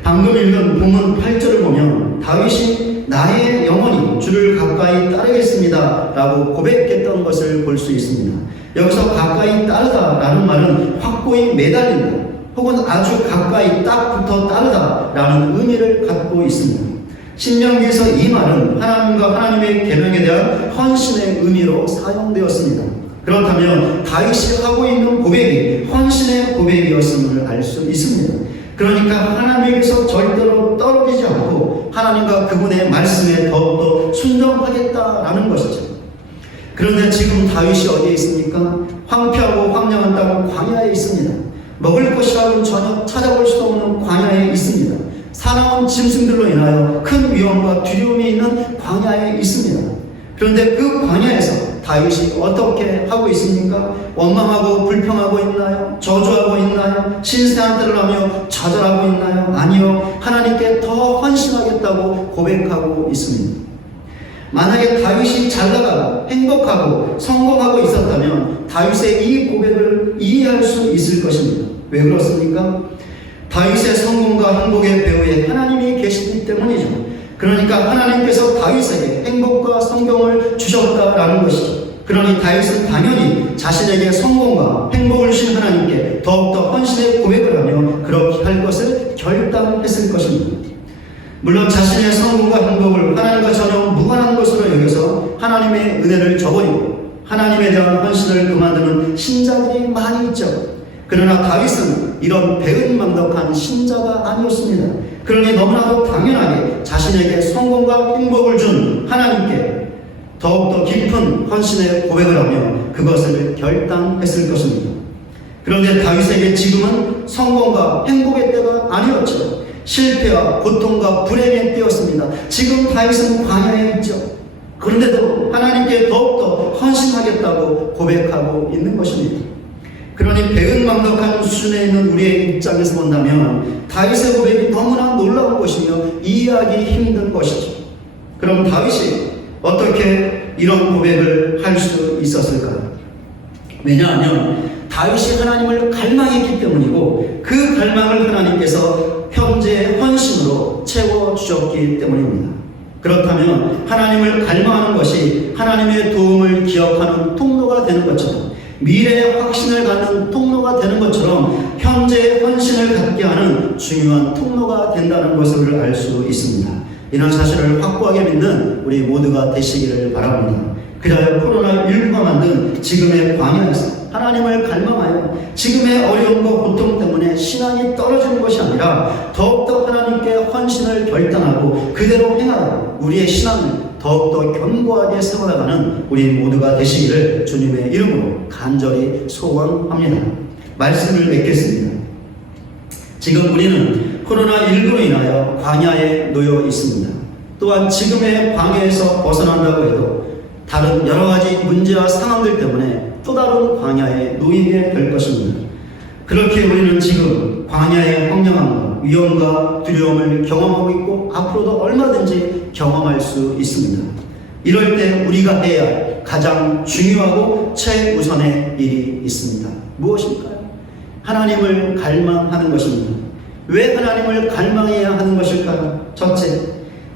방금 읽은 본문 8절을 보면 다윗이 나의 영혼이 주를 가까이 따르겠습니다 라고 고백했던 것을 볼 수 있습니다. 여기서 가까이 따르다 라는 말은 확고히 매달린다 혹은 아주 가까이 딱 붙어 따르다 라는 의미를 갖고 있습니다. 신명기에서 이 말은 하나님과 하나님의 계명에 대한 헌신의 의미로 사용되었습니다. 그렇다면 다윗이 하고 있는 고백이 헌신의 고백이었음을 알 수 있습니다. 그러니까 하나님에게서 절대로 떨어지지 않고 하나님과 그분의 말씀에 더욱더 순종하겠다라는 것이죠. 그런데 지금 다윗이 어디에 있습니까? 황폐하고 황량한 땅 광야에 있습니다. 먹을 것이라고는 전혀 찾아볼 수 없는 광야에 있습니다. 사나운 짐승들로 인하여 큰 위험과 두려움이 있는 광야에 있습니다. 그런데 그 광야에서 다윗이 어떻게 하고 있습니까? 원망하고 불평하고 있나요? 저주하고 있나요? 신세한테를 하며 좌절하고 있나요? 아니요. 하나님께 더 헌신하겠다고 고백하고 있습니다. 만약에 다윗이 잘나가고 행복하고 성공하고 있었다면 다윗의 이 고백을 이해할 수 있을 것입니다. 왜 그렇습니까? 다윗의 성공과 행복의 배후에 하나님이 계시기 때문이죠. 그러니까 하나님께서 다윗에게 행복과 성공을 주셨다라는 것이죠. 그러니 다윗은 당연히 자신에게 성공과 행복을 주신 하나님께 더욱더 헌신의 고백을 하며 그렇게 할 것을 결단했을 것입니다. 물론 자신의 성공과 행복을 하나님과 전혀 무관한 것으로 여겨서 하나님의 은혜를 저버리고 하나님에 대한 헌신을 그만두는 신자들이 많이 있죠. 그러나 다윗은 이런 배은망덕한 신자가 아니었습니다. 그러니 너무나도 당연하게 자신에게 성공과 행복을 준 하나님께 더욱더 깊은 헌신의 고백을 하며 그것을 결단했을 것입니다. 그런데 다윗에게 지금은 성공과 행복의 때가 아니었죠. 실패와 고통과 불행의 때였습니다. 지금 다윗은 광야에 있죠. 그런데도 하나님께 더욱더 헌신하겠다고 고백하고 있는 것입니다. 그러니 배은망덕한 수준에 있는 우리의 입장에서 본다면 다윗의 고백이 너무나 놀라운 것이며 이해하기 힘든 것이죠. 그럼 다윗이 어떻게 이런 고백을 할 수 있었을까요? 왜냐하면 다윗이 하나님을 갈망했기 때문이고 그 갈망을 하나님께서 현재 헌신으로 채워주셨기 때문입니다. 그렇다면 하나님을 갈망하는 것이 하나님의 도움을 기억하는 통로가 되는 것처럼, 미래의 확신을 갖는 통로가 되는 것처럼 현재의 헌신을 갖게 하는 중요한 통로가 된다는 것을 알 수 있습니다. 이런 사실을 확고하게 믿는 우리 모두가 되시기를 바랍니다. 그리하여 코로나19가 만든 지금의 광야에서 하나님을 갈망하여 지금의 어려움과 고통 때문에 신앙이 떨어지는 것이 아니라 더욱더 하나님께 헌신을 결단하고 그대로 행하여 우리의 신앙을 더욱더 견고하게 세워나가는 우리 모두가 되시기를 주님의 이름으로 간절히 소원합니다. 말씀을 맺겠습니다. 지금 우리는 코로나19로 인하여 광야에 놓여 있습니다. 또한 지금의 광야에서 벗어난다고 해도 다른 여러 가지 문제와 상황들 때문에 또 다른 광야에 놓이게 될 것입니다. 그렇게 우리는 지금 광야의 황량함과 위험과 두려움을 경험하고 있고 앞으로도 얼마든지 경험할 수 있습니다. 이럴 때 우리가 해야 할 가장 중요하고 최우선의 일이 있습니다. 무엇일까요? 하나님을 갈망하는 것입니다. 왜 하나님을 갈망해야 하는 것일까요? 첫째,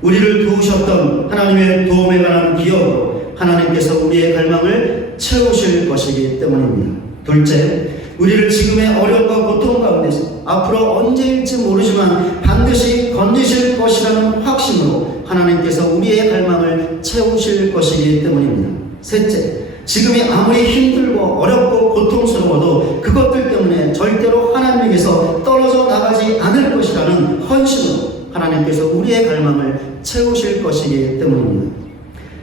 우리를 도우셨던 하나님의 도움에 관한 기억으로 하나님께서 우리의 갈망을 채우실 것이기 때문입니다. 둘째, 우리를 지금의 어려움과 고통 가운데서 앞으로 언제일지 모르지만 반드시 건지실 것이라는 확신으로 하나님께서 우리의 갈망을 채우실 것이기 때문입니다. 셋째, 지금이 아무리 힘들고 어렵고 고통스러워도 그것들 때문에 절대로 하나님에게서 떨어져 나가지 않을 것이라는 헌신으로 하나님께서 우리의 갈망을 채우실 것이기 때문입니다.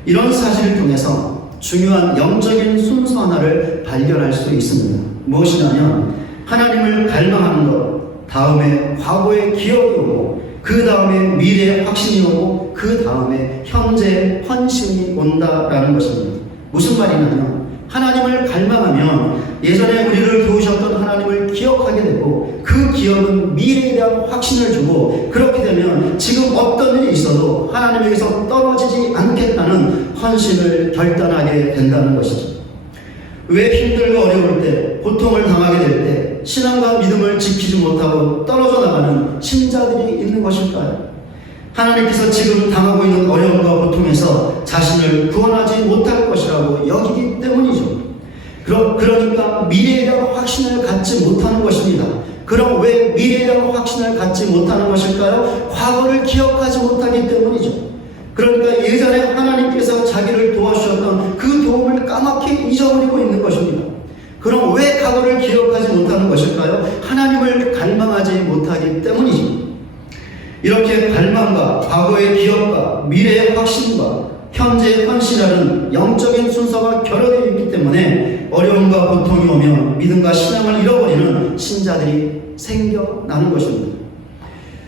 이런 사실을 통해서 중요한 영적인 순서 하나를 발견할 수 있습니다. 무엇이냐면 하나님을 갈망하는 것, 다음에 과거의 기억이 오고 그 다음에 미래의 확신이 오고 그 다음에 현재의 헌신이 온다라는 것입니다. 무슨 말이냐면 하나님을 갈망하면 예전에 우리를 도우셨던 하나님을 기억하게 되고 그 기억은 미래에 대한 확신을 주고 그렇게 되면 지금 어떤 일이 있어도 하나님에게서 떨어지지 않겠다는 헌신을 결단하게 된다는 것이죠. 왜 힘들고 어려울 때, 고통을 당하게 될 때 신앙과 믿음을 지키지 못하고 떨어져 나가는 신자들이 있는 것일까요? 하나님께서 지금 당하고 있는 어려움과 고통에서 자신을 구원하지 못할 것이라고 여기기 때문이죠. 그러니까 미래에 대한 확신을 갖지 못하는 것입니다. 그럼 왜 미래에 대한 확신을 갖지 못하는 것일까요? 과거를 기억하지 못하기 때문이죠. 그러니까 예전에 하나님께서 자기를 도와주셨던 그 도움을 까맣게 잊어버리고 있는 것입니다. 그럼 왜 과거를 기억하지 못하는 것일까요? 하나님을 갈망하지 못하기 때문이죠. 이렇게 갈망과 과거의 기억과 미래의 확신과 현재의 헌신이라는 영적인 순서가 결여되어 있기 때문에 어려움과 고통이 오면 믿음과 신앙을 잃어버리는 신자들이 생겨나는 것입니다.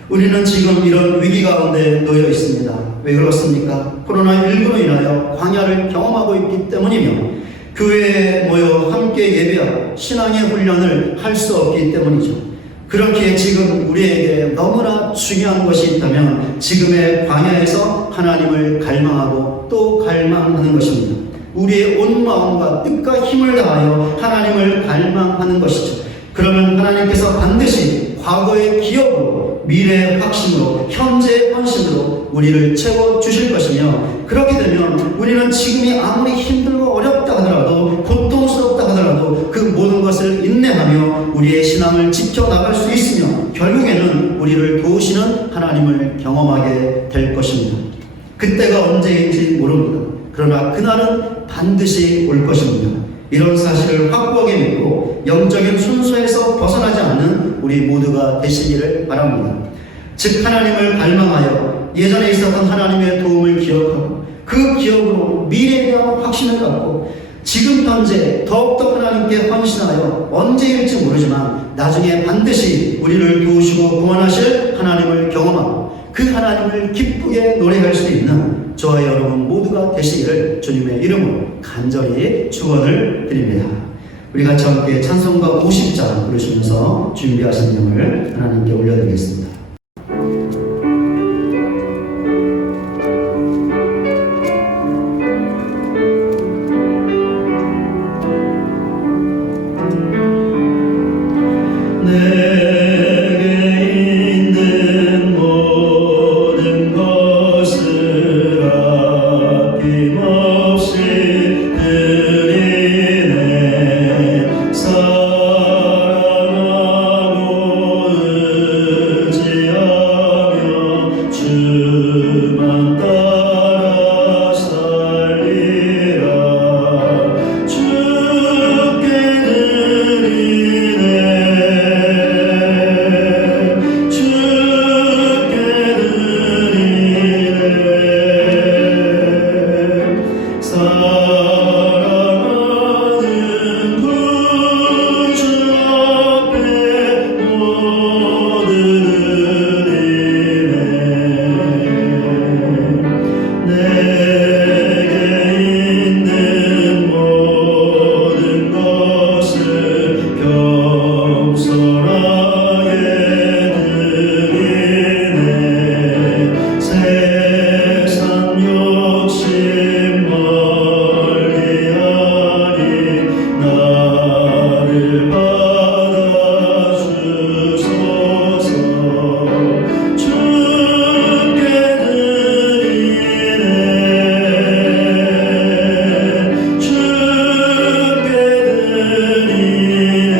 우리는 지금 이런 위기 가운데 놓여 있습니다. 왜 그렇습니까? 코로나19로 인하여 광야를 경험하고 있기 때문이며 교회에 모여 함께 예배하고 신앙의 훈련을 할 수 없기 때문이죠. 그렇기에 지금 우리에게 너무나 중요한 것이 있다면 지금의 광야에서 하나님을 갈망하고 또 갈망하는 것입니다. 우리의 온 마음과 뜻과 힘을 다하여 하나님을 갈망하는 것이죠. 그러면 하나님께서 반드시 과거의 기억으로, 미래의 확신으로, 현재의 헌신으로 우리를 채워주실 것이며 그렇게 되면 우리는 지금이 아무리 힘들고 어렵다 하더라도 고통스럽다 하더라도 그 모든 것을 인내하며 우리의 신앙을 지켜나갈 수 있으며 결국에는 우리를 도우시는 하나님을 경험하게 될 것입니다. 그때가 언제인지 모릅니다. 그러나 그날은 반드시 올 것입니다. 이런 사실을 확고하게 믿고 영적인 순서에서 벗어나지 않는 우리 모두가 되시기를 바랍니다. 즉 하나님을 갈망하여 예전에 있었던 하나님의 도움을 기억하고 그 기억으로 미래에 대한 확신을 갖고 지금 현재 더욱더 하나님께 헌신하여 언제일지 모르지만 나중에 반드시 우리를 도우시고 구원하실 하나님을 경험하고 그 하나님을 기쁘게 노래할 수 있는 저와 여러분 모두가 되시기를 주님의 이름으로 간절히 축원을 드립니다. 우리 같이 함께 찬송가 50장 부르시면서 준비하신 내용을 하나님께 올려드리겠습니다. 있는 모든 것을 아낌없이 드리네. 사랑하고 의지하며 주만 따라 살리라. 주께 드리네. 주께 드리네. 사랑하는 구주 앞에 모두 드리네. 내게 있는 모든 것을 겸손하게 드리네. 세상 욕심 멀리하니 나를 받아주소서. 주께 드리네. 주께 드리네.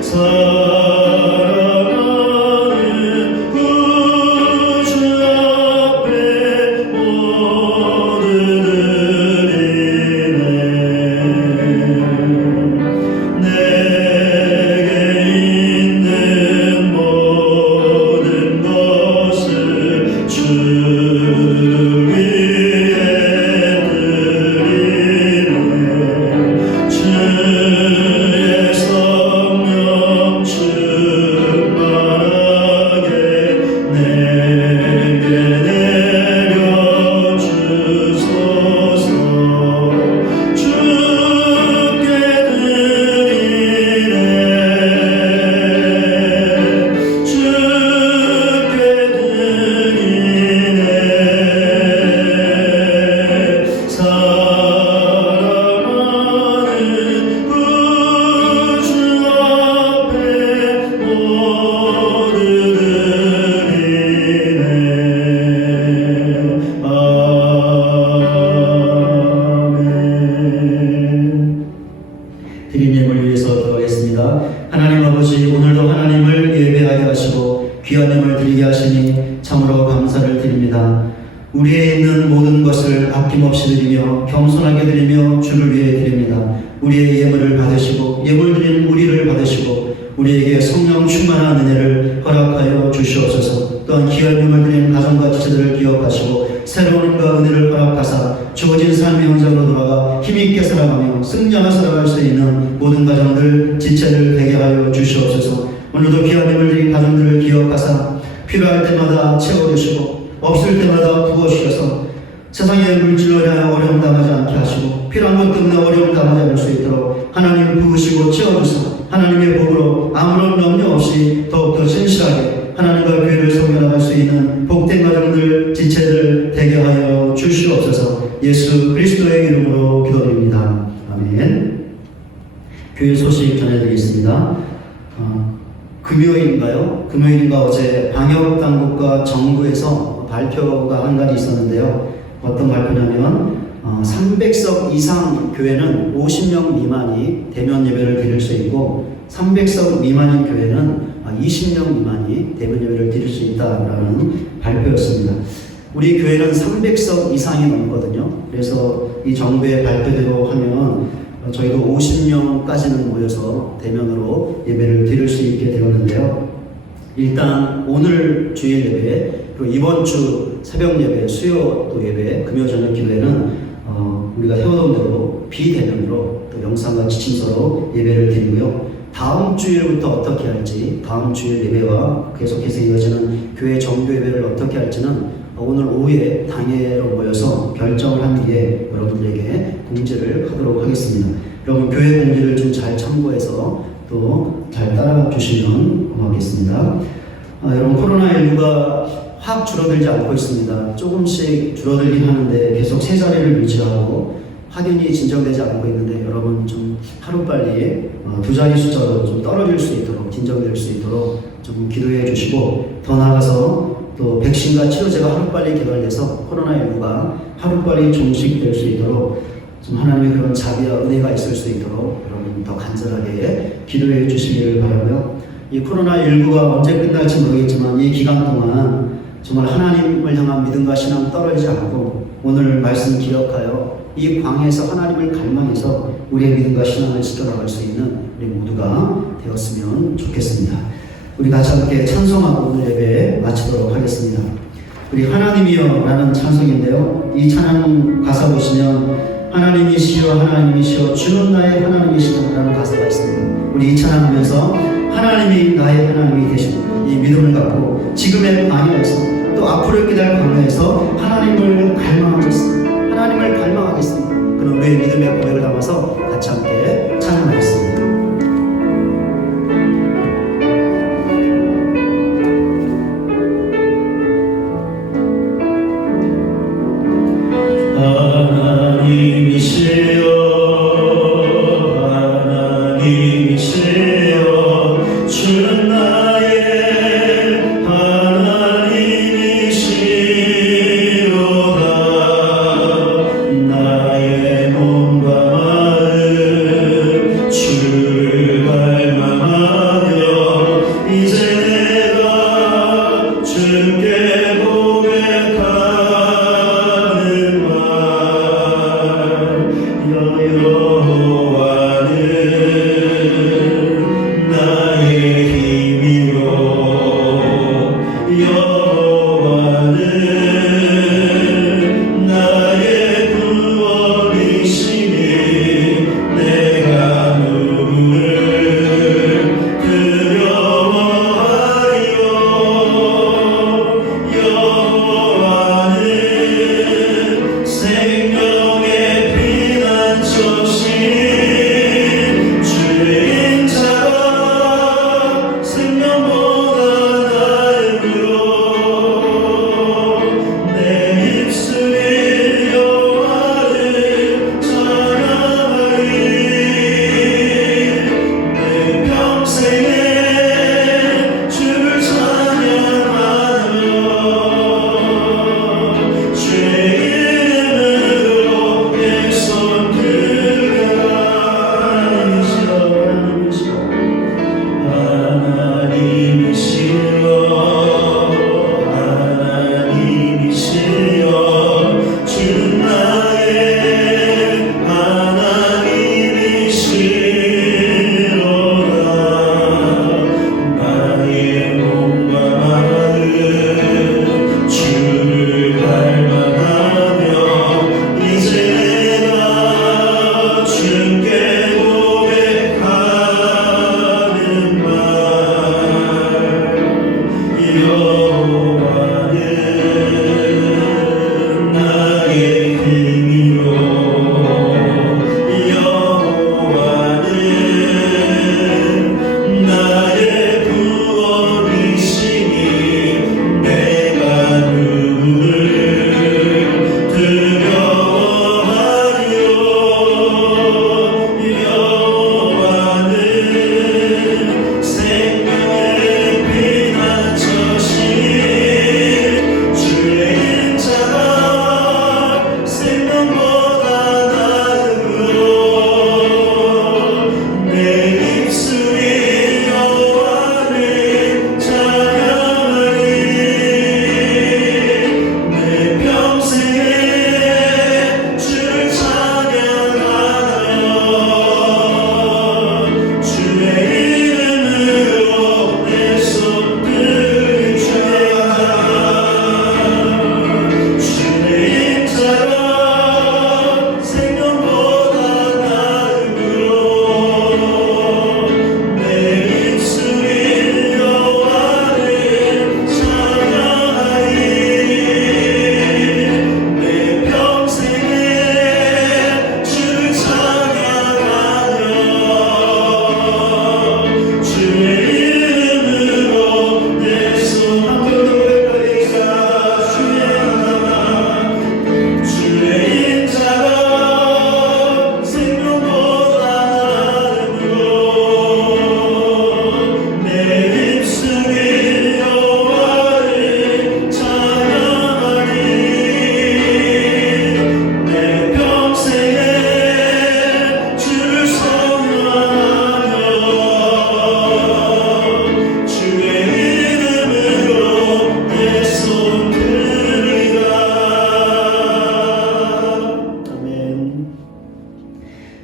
사랑하는 구주 앞에 모두 드리네. 내게 있는 모든 것을 주를 위해 드리네. 주의 성령 충만하게 내게 내려주소서. 주께 드리네. 주께 드리네. 사랑하는 구주 앞에 모두 드리네. 아멘. 드린 예물 위해서 기도하겠습니다. 하나님 아버지, 오늘도 하나님을 예배하게 하시고 귀한 예물 드리게 하시니 참으로 감사를 드립니다. 우리에 있는 모든 것을 아낌없이 드리며 겸손하게 드리며 주를 위해 드립니다. 우리의 예물을 받으시고 예물 드린 우리를 받으시고 우리에게 성령 충만한 은혜를 허락하여 주시옵소서. 또한 귀한 예물 드린 가정과 지체들을 기억하시고 새로운 은과 은혜를 허락하사 주어진 삶의 현장으로 돌아가 힘있게 살아가며 승리하며 살아갈 수 있는 모든 가정들, 지체들 되게 하여 주시옵소서. 오늘도 귀한 예물 드린 가정들을 기억하사 필요할 때마다 채워주시고 없을 때마다 부어주셔서 세상의 물질로 인하여 어려움 당하지 않게 하시고 필요한 것 때문에 어려움 당하지 않을 수 있도록 하나님 부으시고 채워주사 하나님의 복으로 아무런 염려 없이 더욱더 진실하게 하나님과 교회를 섬겨나갈 수 있는 복된 가정들, 지체들 되게 하여 주시옵소서. 예수 그리스도의 이름으로 기도드립니다. 아멘. 교회 소식 전해드리겠습니다. 금요일인가요? 금요일인가 어제 방역당국과 정부에서 발표가 한 가지 있었는데요. 어떤 발표냐면 300석 이상 교회는 50명 미만이 대면 예배를 드릴 수 있고 300석 미만인 교회는 20명 미만이 대면 예배를 드릴 수 있다라는 발표였습니다. 우리 교회는 300석 이상이 넘거든요. 그래서 이 정부의 발표대로 하면 저희도 50명까지는 모여서 대면으로 예배를 드릴 수 있게 되었는데요. 일단 오늘 주일 예배, 그리고 이번 주 새벽 예배, 수요 또 예배, 금요 저녁 기도회는 우리가 해오던 대로 비대면으로 또 영상과 지침서로 예배를 드리고요. 다음 주일부터 어떻게 할지, 다음 주일 예배와 계속해서 이어지는 교회 정규 예배를 어떻게 할지는 오늘 오후에 당회로 모여서 결정을 한 뒤에 여러분들에게 공지를 하도록 하겠습니다. 여러분 교회 공지를 좀 잘 참고해서 또 잘 따라가 주시면 고맙겠습니다. 여러분 코로나19가 확 줄어들지 않고 있습니다. 조금씩 줄어들긴 하는데 계속 세 자리를 유지하고 확연히 진정되지 않고 있는데 여러분 좀 하루빨리 두 자리 숫자로 좀 떨어질 수 있도록 진정될 수 있도록 좀 기도해 주시고 더 나아가서 또 백신과 치료제가 하루빨리 개발돼서 코로나19가 하루빨리 종식될 수 있도록 좀 하나님의 그런 자비와 은혜가 있을 수 있도록 여러분 더 간절하게 기도해 주시기를 바라고요. 이 코로나19가 언제 끝날지 모르겠지만 이 기간 동안 정말 하나님을 향한 믿음과 신앙 떨어지지 않고 오늘 말씀 기억하여 이 광야에서 하나님을 갈망해서 우리의 믿음과 신앙을 지켜나갈 수 있는 우리 모두가 되었으면 좋겠습니다. 우리 같이 함께 찬송하고 오늘 예배 마치도록 하겠습니다. 우리 하나님이여 라는 찬송인데요. 이 찬양 가사 보시면 하나님이시여 하나님이시여 주는 나의 하나님이시다라는 가사가 있습니다. 우리 이 찬양하면서 하나님이 나의 하나님이 되시고 이 믿음을 갖고 지금의 광야에서 또 앞으로 기다릴 광야에서 하나님을 갈망하겠습니다. 하나님을 갈망하겠습니다. 그런 우리의 믿음의 고백을 담아서 같이 함께 찬양하겠습니다. 하나님이시여 하나님이시여 주는 나의 하나님이시로다 나의 몸과 마음 주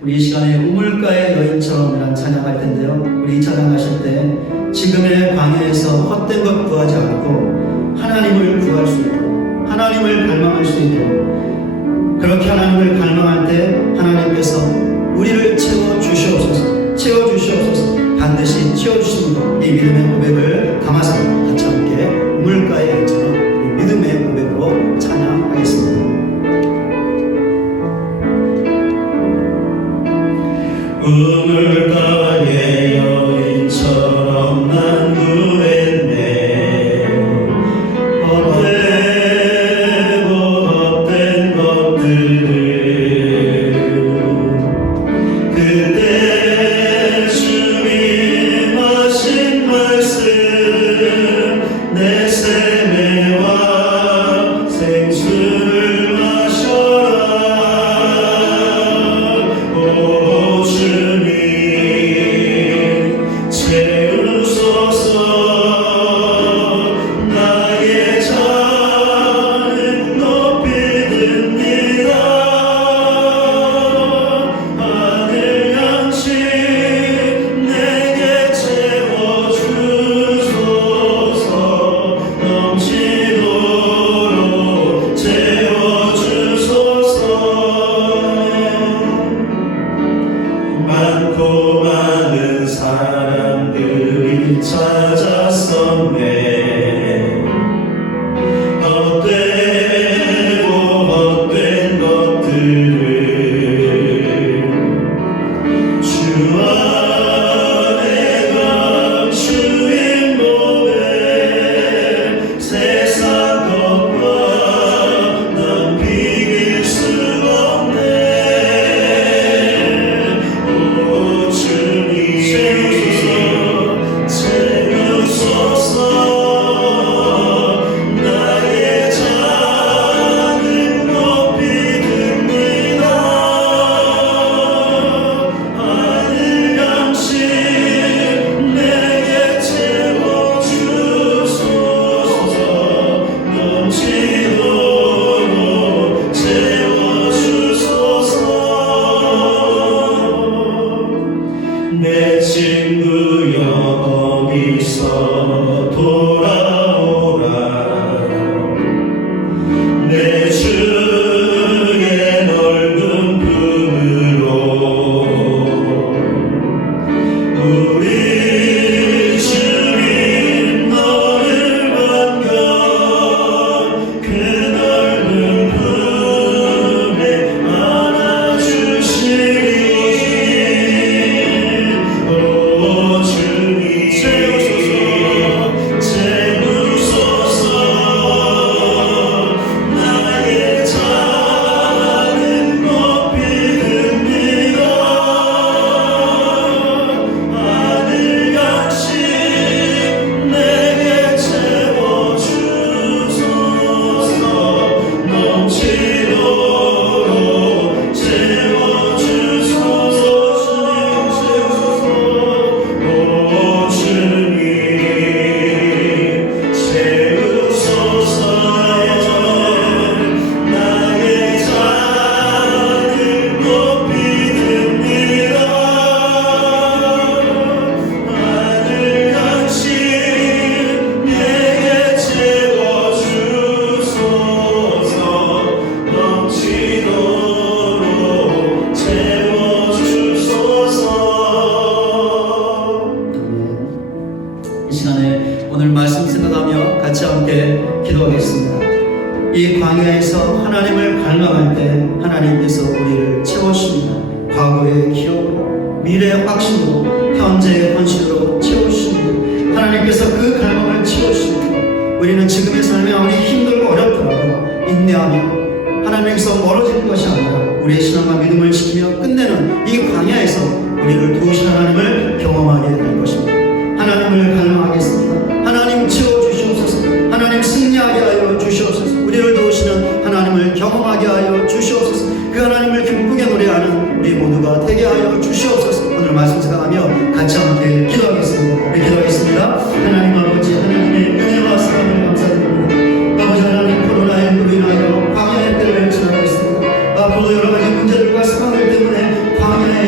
우리 이 시간에 우물가의 여인처럼이란 찬양할 텐데요. 우리 찬양하실 때 지금의 광야에서 헛된 것 구하지 않고 하나님을 구할 수 있도록, 하나님을 갈망할 수 있도록, 그렇게 하나님을 갈망할 때 하나님께서 우리를 채워주시옵소서, 반드시 채워주십니다. 이 믿음의 고백을 담아서 같이 함께 우물가의 여인처럼 이 믿음의 고백으로 찬양하겠습니다. 우물가의 여인처럼 난 구했네. 헛되고 헛된 것들을 그때 주님 하신 말씀 내 세매와 생수를 마셔라. 오 주님 채우소서. 나의 잔을 높이 듭니다. 하늘 양식 내게 채워주소서. 넘치도록 채워주소서. 많고 많은 사람들이 찾았었네. 헛되고 헛된 것들을 주 안에 감추인 몸에 세상 것과 난 비길 수가 없네. 오 주님 채우소서. 나의 잔을 높이 듭니다. 하늘 양식 내게 채워주소서. 넘치도록 채워주소서. 내 친구여 거기서 돌아오라. 내 주의 넓은 품으로 우리 주님 너를 반겨 그 넓은 품에 안아주시리. 오 주님 채우소서. 나의 잔을 높이 듭니다. 하늘 양식 내게 채워주소서. 넘치도록 채워주소서. 오 주님 채우소서. 나의 잔을 높이 듭니다. 하늘 양식 내게 채워주소서. 넘치도록 채워주소서. 이 시간에 오늘 말씀 생각하며 같이 함께 기도하겠습니다. 이 광야에서 하나님을 갈망할 때 하나님께서 우리를 채우십니다. 과거의 기억으로, 미래의 확신으로, 현재의 헌신으로 채우십니다. 하나님께서 그 갈망을 채우십니다. 우리는 지금의 삶이 아무리 힘들고 어렵더라도 인내하며 하나님께서 멀어지는 것이 아니라 우리의 신앙과 믿음을 지키며 끝내는 이 광야에서 우리를 도우신 하나님을 경험하게 될 것입니다. 하나님을 갈망하겠습니다. 하나님 채워주시옵소서. 하나님 승리하게 하여 주시옵소서. 우리를 도우시는 하나님을 경험하게 하여 주시옵소서. 그 하나님을 기쁘게 노래하는 우리 모두가 되게 하여 주시옵소서. 오늘 말씀 생각하며 같이 함께 기도하겠습니다. 네, 기도하겠습니다. 하나님 아버지, 하나님의 은혜와 사랑을 감사드립니다. 아버지 하나님, 코로나19로 인하여 광야의 때를 지나고 있습니다. 앞으로도 여러 가지 문제들과 상황들 때문에 광야의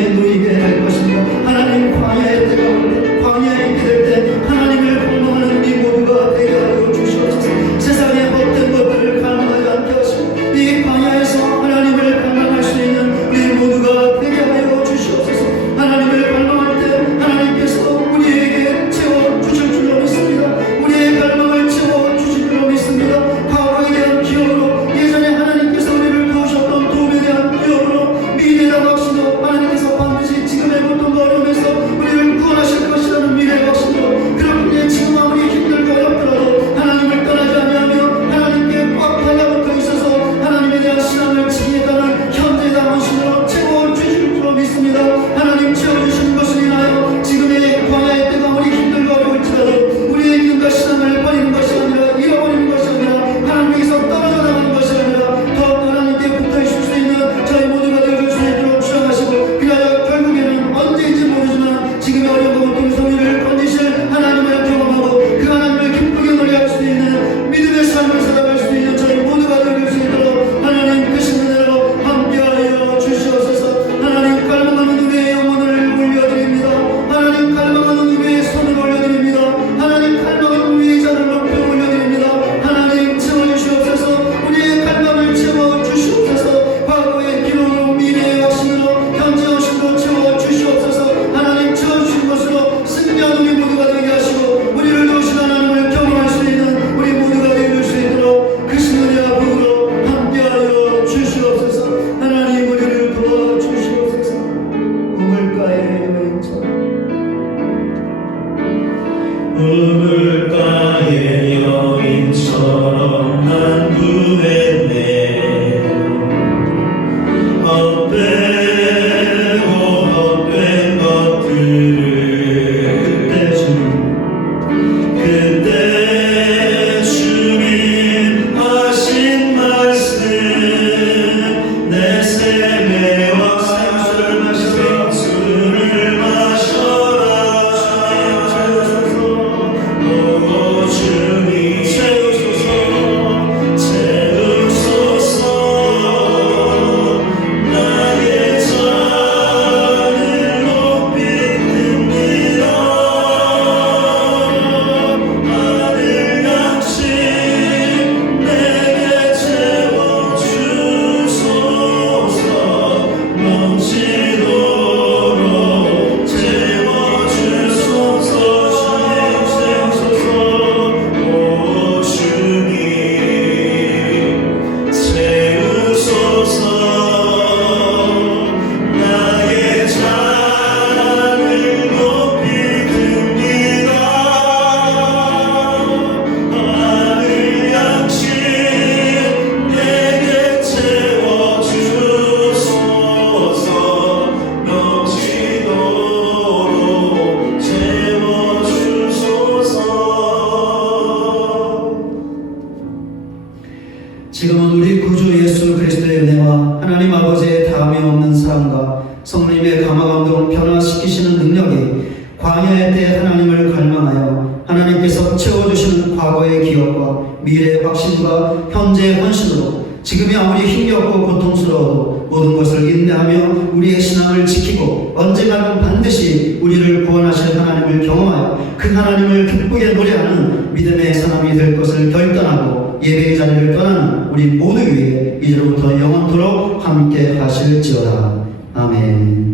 성령님의 감화 감동 변화시키시는 능력이 광야의 때 하나님을 갈망하여 하나님께서 채워주시는 과거의 기억과 미래의 확신과 현재의 헌신으로 지금이 아무리 힘겹고 고통스러워도 모든 것을 인내하며 우리의 신앙을 지키고 언젠가는 반드시 우리를 구원하실 하나님을 경험하여 그 하나님을 기쁘게 노래하는 믿음의 사람이 될 것을 결단하고 예배의 자리를 떠나는 우리 모두 위에 이제로부터 영원토록 함께 하실지어다. 아멘.